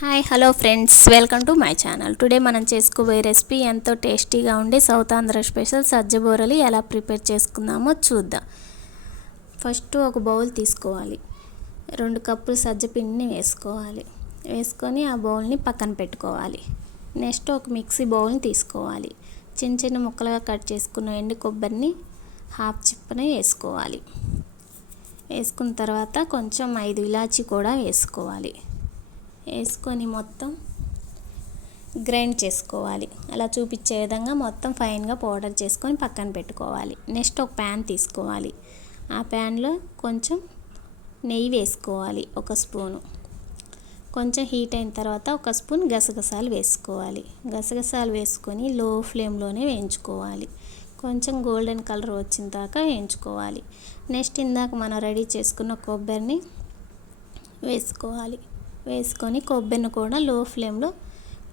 Hi hello friends welcome to my channel today మనం చేసుకోబోయే recipe ఎంతో టేస్టీగా ఉండే సౌత్ ఆంధ్ర స్పెషల్ సజ్జ బూరలు ఎలా ప్రిపేర్ చేసుకుందామో చూద్దాం. ఫస్ట్ ఒక బౌల్ తీసుకోవాలి. రెండు కప్పులు సజ్జ పిండిని వేసుకోవాలి. వేసుకొని ఆ బౌల్ని పక్కన పెట్టుకోవాలి. నెక్స్ట్ ఒక మిక్సీ బౌల్ని తీసుకోవాలి. చిన్న చిన్న ముక్కలుగా కట్ చేసుకున్న ఎండు కొబ్బరిని హాఫ్ చిప్పన వేసుకోవాలి. వేసుకున్న తర్వాత కొంచెం ఐదు ఇలాచి కూడా వేసుకోవాలి. వేసుకొని మొత్తం గ్రైండ్ చేసుకోవాలి. అలా చూపించే విధంగా మొత్తం ఫైన్గా పౌడర్ చేసుకొని పక్కన పెట్టుకోవాలి. నెక్స్ట్ ఒక ప్యాన్ తీసుకోవాలి. ఆ ప్యాన్లో కొంచెం నెయ్యి వేసుకోవాలి ఒక స్పూను. కొంచెం హీట్ అయిన తర్వాత ఒక స్పూన్ గసగసాలు వేసుకోవాలి. గసగసాలు వేసుకొని లో ఫ్లేమ్లోనే వేయించుకోవాలి. కొంచెం గోల్డెన్ కలర్ వచ్చిన దాకా వేయించుకోవాలి. నెక్స్ట్ ఇందాక మనం రెడీ చేసుకున్న కొబ్బరిని వేసుకోవాలి. వేసుకొని కొబ్బరిని కూడా లో ఫ్లేమ్లో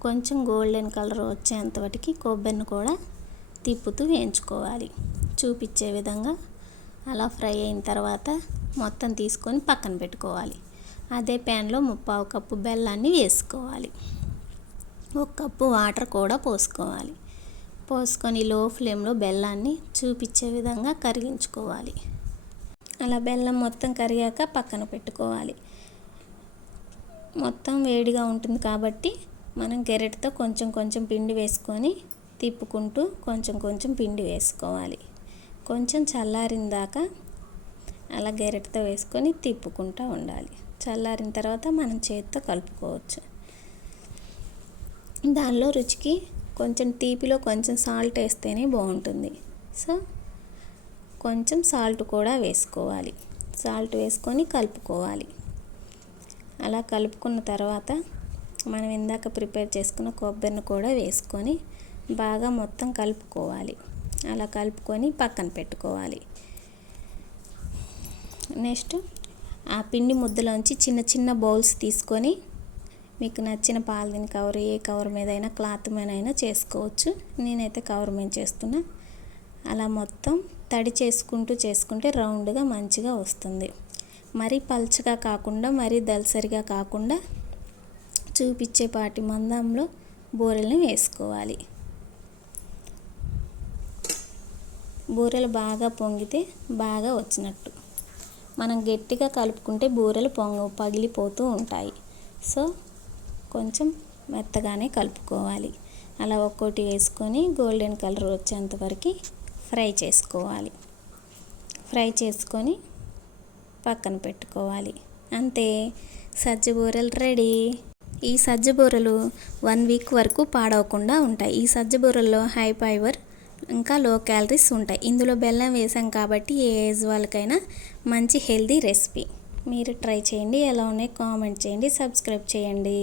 కొంచెం గోల్డెన్ కలర్ వచ్చేంతవరకు కొబ్బరిని కూడా తిప్పుతూ వేయించుకోవాలి. చూపించే విధంగా అలా ఫ్రై అయిన తర్వాత మొత్తం తీసుకొని పక్కన పెట్టుకోవాలి. అదే ప్యాన్లో ముప్పావు కప్పు బెల్లాన్ని వేసుకోవాలి. ఒక కప్పు వాటర్ కూడా పోసుకోవాలి. పోసుకొని లో ఫ్లేమ్లో బెల్లాన్ని చూపించే విధంగా కరిగించుకోవాలి. అలా బెల్లం మొత్తం కరిగాక పక్కన పెట్టుకోవాలి. మొత్తం వేడిగా ఉంటుంది కాబట్టి మనం గెరెట్తో కొంచెం కొంచెం పిండి వేసుకొని తిప్పుకుంటూ కొంచెం కొంచెం పిండి వేసుకోవాలి. కొంచెం చల్లారిన దాకా అలా గెరెట్తో వేసుకొని తిప్పుకుంటూ ఉండాలి. చల్లారిన తర్వాత మనం చేతితో కలుపుకోవచ్చు. దానిలో రుచికి కొంచెం తీపిలో కొంచెం సాల్ట్ వేస్తేనే బాగుంటుంది. సో కొంచెం సాల్ట్ కూడా వేసుకోవాలి. సాల్ట్ వేసుకొని కలుపుకోవాలి. అలా కలుపుకున్న తర్వాత మనం ఇందాక ప్రిపేర్ చేసుకున్న కొబ్బరిని కూడా వేసుకొని బాగా మొత్తం కలుపుకోవాలి. అలా కలుపుకొని పక్కన పెట్టుకోవాలి. నెక్స్ట్ ఆ పిండి ముద్దలోంచి చిన్న చిన్న బౌల్స్ తీసుకొని మీకు నచ్చిన పాలదిన కవర్ ఏ కవర్ మీద అయినా క్లాత్ మీద అయినా చేసుకోవచ్చు. నేనైతే కవర్ మీద చేస్తున్నా. అలా మొత్తం తడి చేసుకుంటూ చేసుకుంటే రౌండ్గా మంచిగా వస్తుంది. మరీ పల్చగా కాకుండా మరీ దలసరిగా కాకుండా చూపించే పాటి మందంలో బూరెలను వేసుకోవాలి. బూరెలు బాగా పొంగితే బాగా వచ్చినట్టు. మనం గట్టిగా కలుపుకుంటే బూరెలు పొంగ పగిలిపోతూ ఉంటాయి. సో కొంచెం మెత్తగానే కలుపుకోవాలి. అలా ఒక్కోటి వేసుకొని గోల్డెన్ కలర్ వచ్చేంత వరకు ఫ్రై చేసుకోవాలి. ఫ్రై చేసుకొని పక్కన పెట్టుకోవాలి. అంతే. సజ్జ బూరెలు రెడీ. ఈ సజ్జ బూరెలు వన్ వీక్ వరకు పాడవకుండా ఉంటాయి. ఈ సజ్జ బూరెల్లో హై ఫైబర్ ఇంకా లో క్యాలరీస్ ఉంటాయి. ఇందులో బెల్లం వేసాం కాబట్టి ఏ ఏజ్ వాళ్ళకైనా మంచి హెల్దీ రెసిపీ. మీరు ట్రై చేయండి ఎలా ఉన్నాయి కామెంట్ చేయండి సబ్స్క్రైబ్ చేయండి.